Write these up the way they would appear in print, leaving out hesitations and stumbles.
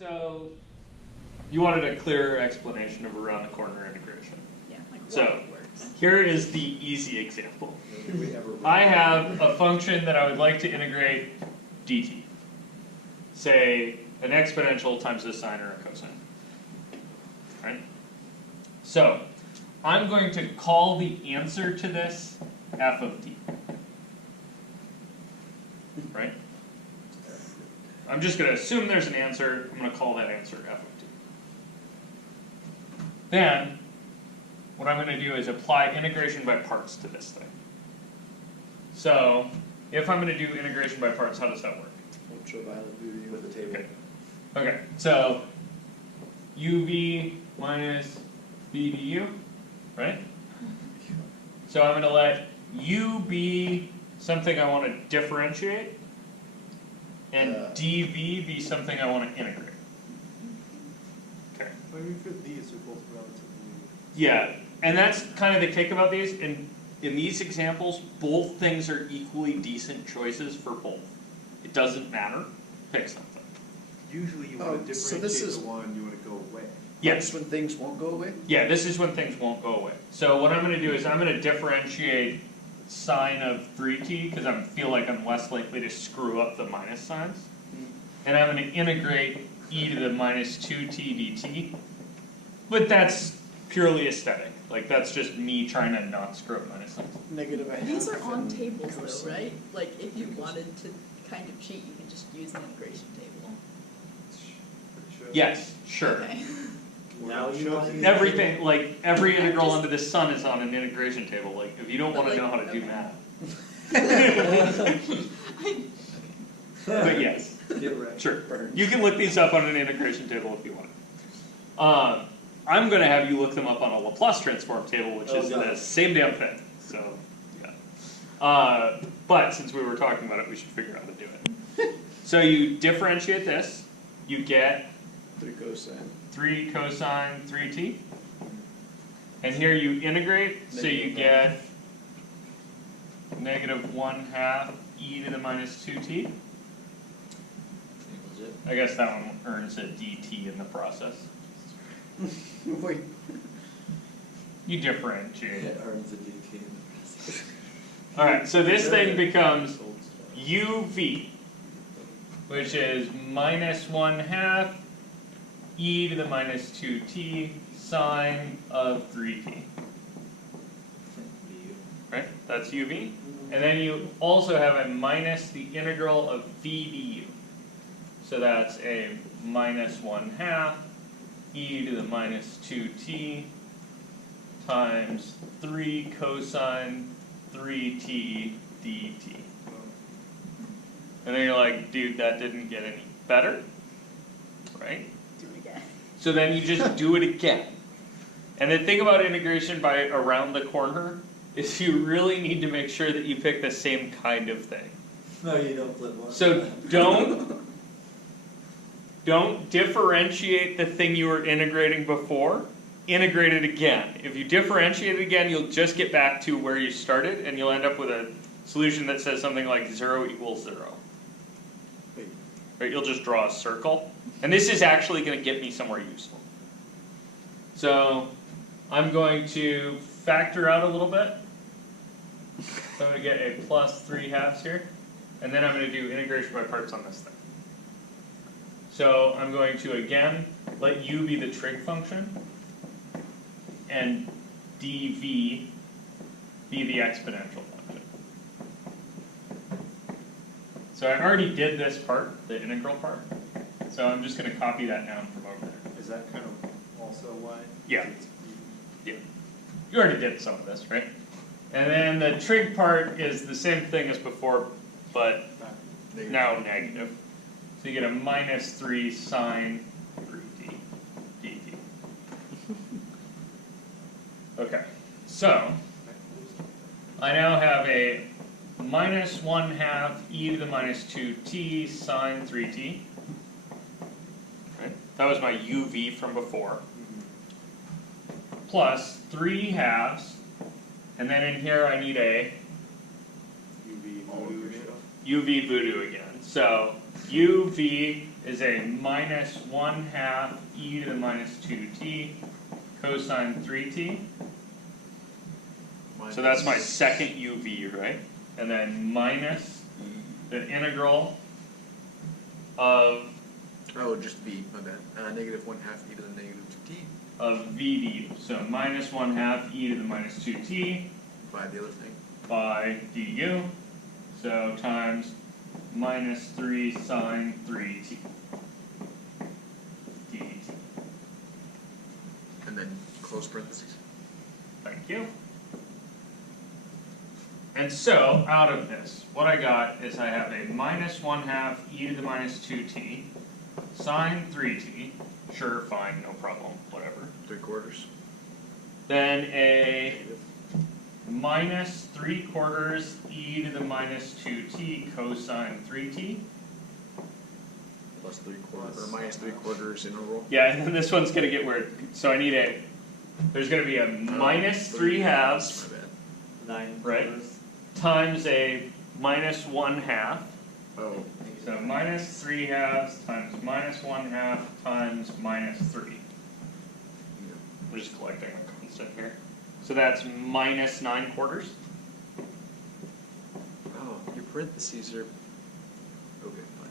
So you wanted a clearer explanation of around the corner integration. Yeah, like So it works. here is the easy example. I have a function that I would like to integrate dt. Say an exponential times a sine or a cosine. Right? So I'm going to call the answer to this f of t. Right? I'm just going to assume there's an answer. I'm going to call that answer f of t. Then, what I'm going to do is apply integration by parts to this thing. So, if I'm going to do integration by parts, how does that work? Ultraviolet beauty with the table. Okay, so uv minus v du, right? So I'm going to let u be something I want to differentiate, and dv be something I want to integrate. Okay. I mean, for these, they're both relatively. Yeah, and that's kind of the kick about these. In these examples, both things are equally decent choices for both. It doesn't matter. Pick something. Usually you want to so differentiate this is- the one, you want to go away. Yes. When things won't go away? Yeah, this is when things won't go away. So what I'm going to do is I'm going to differentiate sine of 3t because I feel like I'm less likely to screw up the minus signs. And I'm going to integrate e to the minus 2t dt. But that's purely aesthetic. Like that's just me trying to not screw up minus signs. Negative a half. These are on and tables cosine. though, right? Like if you wanted to kind of cheat, you can just use an integration table. Pretty sure. Yes, sure. Okay. Now you know Everything, like every integral under the sun is on an integration table. Like if you don't But want to like- know how to do okay. math. But yes. Get right. Sure. You can look these up on an integration table if you want. I'm going to have you look them up on a Laplace transform table, which is the same damn thing. So, yeah. But since we were talking about it, we should figure out how to do it. So you differentiate this, you get 3 cosine. 3 cosine 3t. And here you integrate, so you get negative 1/2 e to the minus 2t. I guess that one earns a dt in the process. Wait. You differentiate it. It earns a DT in the process. Alright, so this thing becomes Old stuff. uv, which is minus 1/2 e to the minus 2t sine of 3t. Right? That's uv. And then you also have a minus the integral of v du. So that's a minus 1/2 e to the minus 2t times 3 cosine 3t dt. And then you're like, dude, that didn't get any better, right? Do it again. So then you just do it again. And the thing about integration by around the corner is you really need to make sure that you pick the same kind of thing. No, you don't flip one. So don't differentiate the thing you were integrating before. Integrate it again. If you differentiate it again, you'll just get back to where you started, and you'll end up with a solution that says something like 0 equals 0. Right? You'll just draw a circle. And this is actually going to get me somewhere useful. So I'm going to factor out a little bit. So I'm going to get a plus 3/2 here. And then I'm going to do integration by parts on this thing. So I'm going to, again, let u be the trig function, and dv be the exponential function. So I already did this part, the integral part, so I'm just going to copy that down from over there. Is that kind of also why? Yeah. Yeah. You already did some of this, right? And then the trig part is the same thing as before, but now negative. So you get a minus 3 sine 3t dt. Okay, so I now have a minus 1/2 e to the minus 2t sine 3t. Right? That was my uv from before. Plus 3/2, and then in here I need a UV voodoo. UV voodoo again. So UV is a minus 1/2 e to the minus 2t cosine 3t. So that's my second uv, right? And then minus the integral of Oh, just v, my bad. Negative 1/2 e to the negative 2t of v du. So minus 1/2 e to the minus 2t by the other thing. by du. So times minus 3 sine 3t dt. And then close parentheses. Thank you. And so, out of this, what I got is I have a minus 1/2 e to the minus 2t sine 3t, sure, fine, no problem, whatever. 3/4. Then a minus 3/4 e to the minus 2t cosine 3t. Plus 3/4, or minus 3/4 integral. Yeah, and then this one's gonna get weird. So I need there's gonna be a minus 3/2 My bad. 9 Right. quarters. times a minus 1/2. Oh, So minus 3/2 times minus 1/2 times minus 3. We're just collecting a constant here. So that's minus 9/4. oh, your parentheses are. Okay, fine.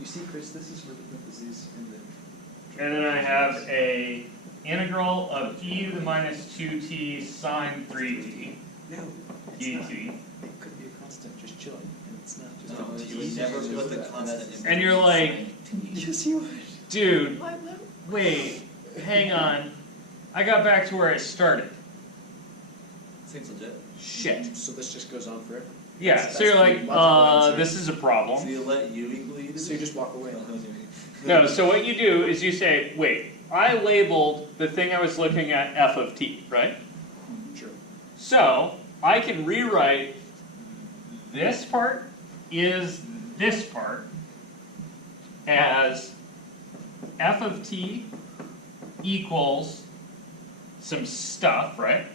You see, Chris, this is where the parentheses in the. And then I have a integral of e to the minus 2t sine 3t No, it's not. dt. It could be a constant, just chilling, and it's not just. No, a you would never put the constant in. And you're like, Yes, you would. dude, Why would- wait, hang on. I got back to where I started. Seems legit. Shit. So this just goes on forever. Yeah, That's so you're the like, logical answer. this is a So problem. you let u equal e to So you just walk away. No, so what you do is you say, wait, I labeled the thing I was looking at f of t, right? Sure. So, I can rewrite this part is this part as f of t equals some stuff, right?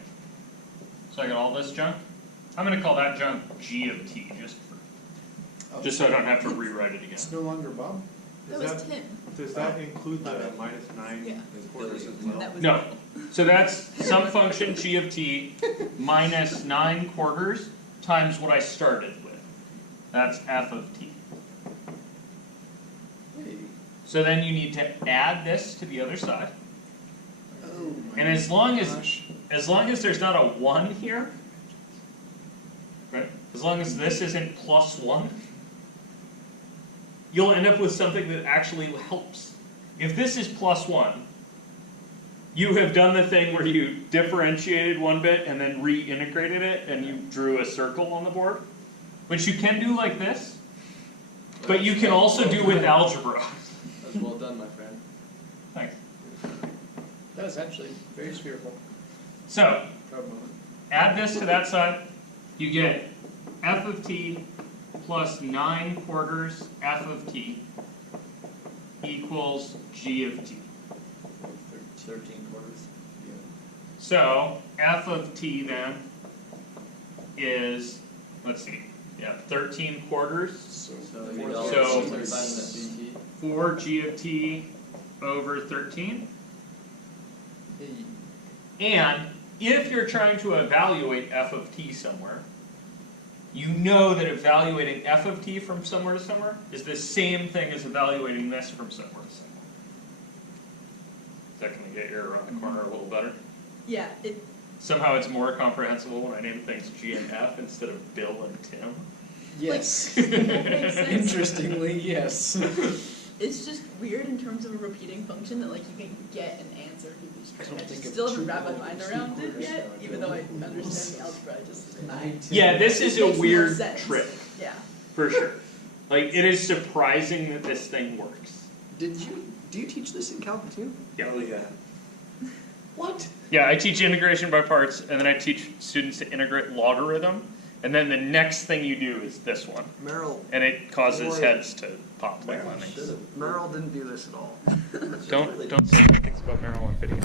So I got all this junk. I'm gonna call that junk g of t, just so I don't have to rewrite it again. It's no longer Bob? That was Tim. Does that include the minus 9 Yeah. quarters as And well? that was No. So that's some function g of t minus 9/4 times what I started with. That's f of t. Hey. So then you need to add this to the other side. Oh my And as long gosh. as there's not a 1 here, right? As long as this isn't plus 1, you'll end up with something that actually helps. If this is plus 1, you have done the thing where you differentiated one bit and then reintegrated it and you drew a circle on the board, which you can do like this, but you can also do with algebra. That's well done, my friend. Thanks. That was actually very spherical. So, Proud moment. add this to that side, you get f of t plus 9/4 f of t equals g of t. 13 quarters. So, f of t then is, let's see, yeah, 13/4, So, So four you So- so thirds. 4 g of t over 13. Hey. And if you're trying to evaluate f of t somewhere, you know that evaluating f of t from somewhere to somewhere is the same thing as evaluating this from somewhere to somewhere. Is that going to get you around the corner a little better? Yeah, it, Somehow it's more comprehensible when I name things G and F instead of Bill and Tim. Yes. makes sense. Interestingly, yes. it's just weird in terms of a repeating function that like you can get an answer to these I don't tricks. I think just of still haven't two wrapped my quarters, mind around it 3/4 yet, now, even though I double understand the algebra, I just Yeah, this is a makes more weird sense. trick, Yeah. for sure. Like, it is surprising that this thing works. Do you teach this in Calc too? Yeah. Oh yeah. What? Yeah, I teach integration by parts, and then I teach students to integrate logarithm, and then the next thing you do is this one. Merrill, And it causes Boy. heads to pop like Should've. lemons. Merrill didn't do this at all. Don't say things about Merrill on video.